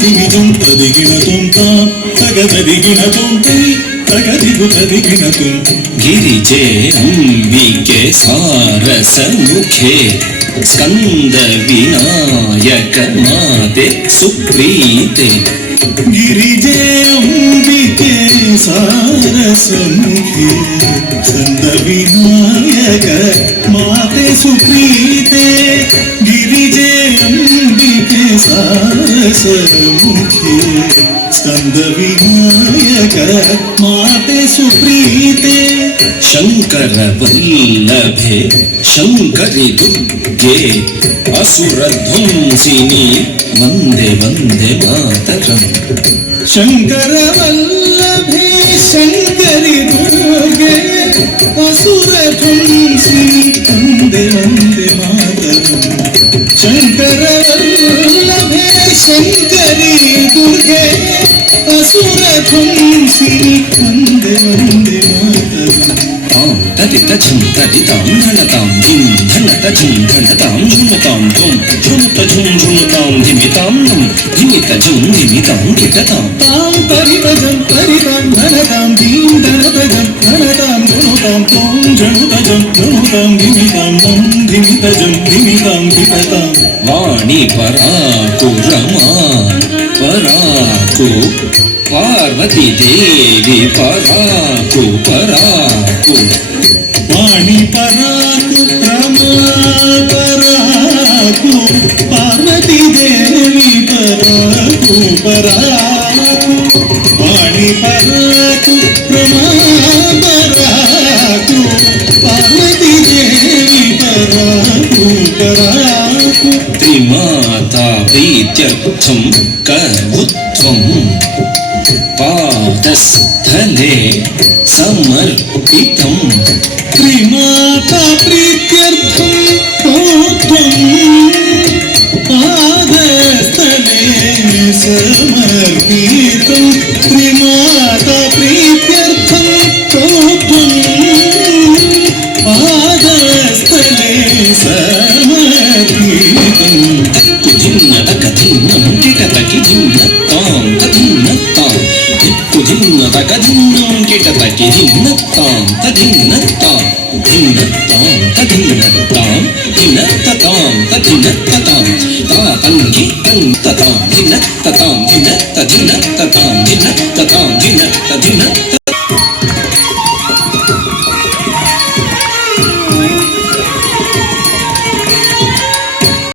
దిమిజం తదిగిన తుంత తగదరిగిన తుంతై తగదిగు తదిగిన తుం గిరిజే అంబికే సారసముఖే స్కంద వినాయక మాతే సుప్రీతే గిరిజే అంబికే సారసముఖే స్కంద వినాయక మాతే సుప్రీతే గిరిజే అంబికే సారసముఖే స్కంద వినాయక మాతే సుప్రీతే శంకర వల్లభే శంకరి దుర్గే అసురధ్వంసిని వందే వందే మాతరం శంకర వల్లభే శంకరి దుర్గే అసురధ్వంసిని వందే వందే మాతరం శంకర వల్లభే శంకరి దుర్గే అసురధ్వంసిని వందే వందే మాతరం తదితం తదితాం ధనతాం ధిం ధనత ఝుం ధనతాం ఝుమతాం ధుం ఝుమత ఝుం ఝుమతాం ధిమితాం నం ధిమిత ఝుం ధిమితాం కిటతాం తాం పరితజం పరితాం ధనతాం ధీం ధనతజం ధనతాం ఝునుతాం త్వం ఝనుతజం ఝునుతాం ధిమితాం నం ధిమితజం ధిమితాం కిటతాం వాణి పరాకు రమా పరాకు పార్వతీ దేవి పరాకు పరాకు వాణి పరాకు రమా పరాకు పార్వతీ దేవి పరాకు పరాకు వాణి పరాకు రమా పరాకు పార్వతీ దేవి పరాకు పరాకు త్రిమాతా ప్రీత్యర్థం కర్ముత్వం పాదస్థలే సమర్పితం త్రిమాతా ప్రీత్యర్థం కర్ముత్వం పాదస్థలే సమర్పితం త్రిమాతా ప్రీత్యర్థం కర్ముత్వం పాదస్థలే సమర్పితం ధిన్న తక ధిన్నం కిటతకి ధిన్న తాం తధిన్న తాం ధిన్న తక ధిన్నం కిటతకి ధిన్న తాం తధిన్న తాం ధిన్న తాం తధిన్న తాం ధిన్న తతాం తధిన్న తతాం తాతంగి తం తతాం ధిన్న తతాం ధిన్న తధిన్న తతాం ధిన్న తతాం ధిన్న తధిన్న